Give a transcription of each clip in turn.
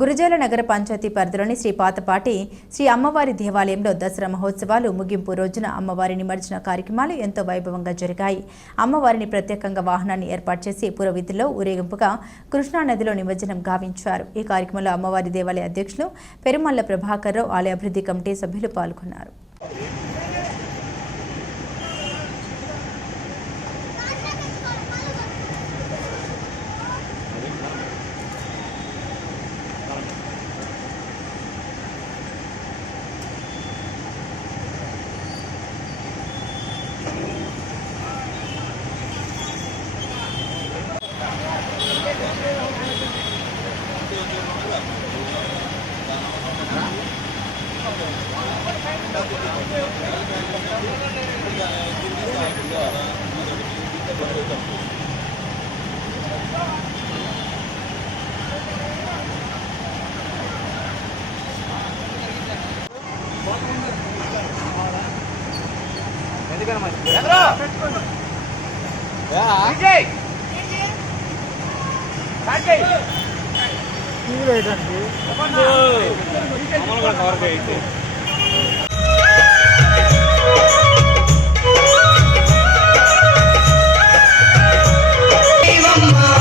గురజాల నగర పంచాయతీ పరిధిలోని శ్రీ పాతపాటి శ్రీ అమ్మవారి దేవాలయంలో దసరా మహోత్సవాలు ముగింపు రోజున అమ్మవారి నిమజ్జన కార్యక్రమాలు ఎంతో వైభవంగా జరిగాయి. అమ్మవారిని ప్రత్యేకంగా వాహనాన్ని ఏర్పాటు చేసి పురవీధుల్లో ఊరేగింపుగా కృష్ణానదిలో నిమజ్జనం గావించారు. ఈ కార్యక్రమంలో అమ్మవారి దేవాలయ అధ్యక్షులు పెరుమల్ల ప్రభాకర్ రావు, ఆలయ అభివృద్ధి కమిటీ సభ్యులు పాల్గొన్నారు.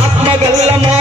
ఆత్మగల్ల మా